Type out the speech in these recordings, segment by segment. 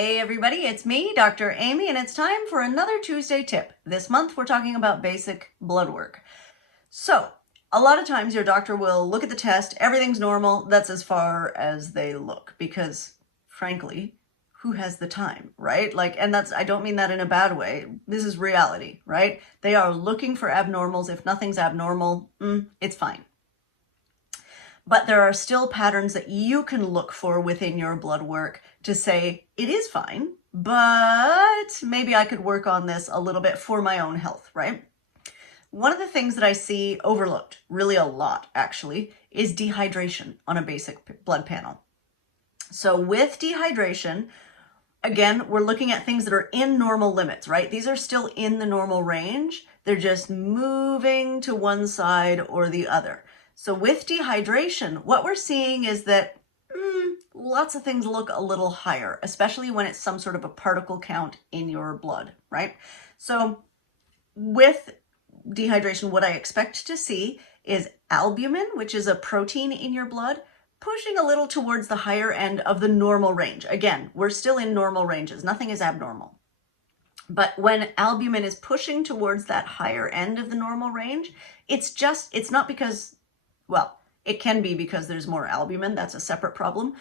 Hey everybody, it's me, Dr. Amy, and it's time for another Tuesday tip. This month we're talking about basic blood work. So, a lot of times your doctor will look at the test, everything's normal, that's as far as they look, because frankly, who has the time, right? And I don't mean that in a bad way. This is reality, right? They are looking for abnormals. If nothing's abnormal, it's fine. But there are still patterns that you can look for within your blood work to say, it is fine, but maybe I could work on this a little bit for my own health, right? One of the things that I see overlooked, really a lot actually, is dehydration on a basic blood panel. So with dehydration, again, we're looking at things that are in normal limits, right? These are still in the normal range. They're just moving to one side or the other. So with dehydration, what we're seeing is that lots of things look a little higher, especially when it's some sort of a particle count in your blood, right? So with dehydration, what I expect to see is albumin, which is a protein in your blood, pushing a little towards the higher end of the normal range. Again, we're still in normal ranges. Nothing is abnormal. But when albumin is pushing towards that higher end of the normal range, it's not because, well, it can be because there's more albumin. That's a separate problem.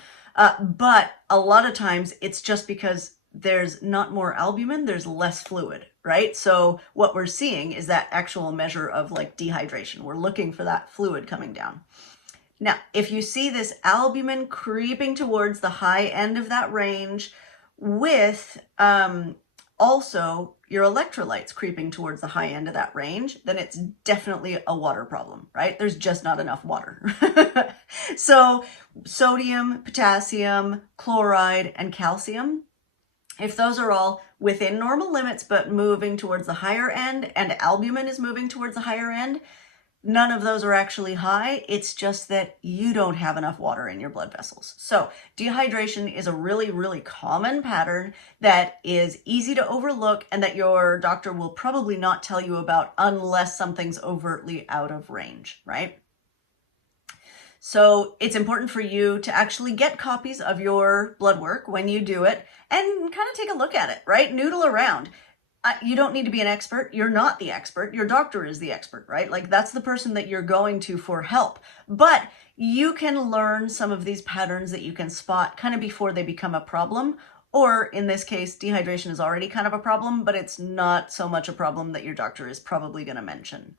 But a lot of times it's just because there's not more albumin, there's less fluid, right? So what we're seeing is that actual measure of dehydration. We're looking for that fluid coming down. Now, if you see this albumin creeping towards the high end of that range with also your electrolytes creeping towards the high end of that range, then it's definitely a water problem, right? There's just not enough water. So sodium, potassium, chloride, and calcium, if those are all within normal limits but moving towards the higher end, and albumin is moving towards the higher end, none of those are actually high. It's just that you don't have enough water in your blood vessels. So dehydration is a really, really common pattern that is easy to overlook and that your doctor will probably not tell you about unless something's overtly out of range, right? So it's important for you to actually get copies of your blood work when you do it and kind of take a look at it, right? Noodle around. You don't need to be an expert. You're not the expert. Your doctor is the expert, right? That's the person that you're going to for help. But you can learn some of these patterns that you can spot kind of before they become a problem. Or in this case, dehydration is already kind of a problem, but it's not so much a problem that your doctor is probably going to mention.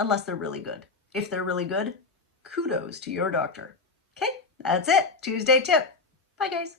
Unless they're really good. If they're really good, kudos to your doctor. Okay, that's it. Tuesday tip. Bye, guys.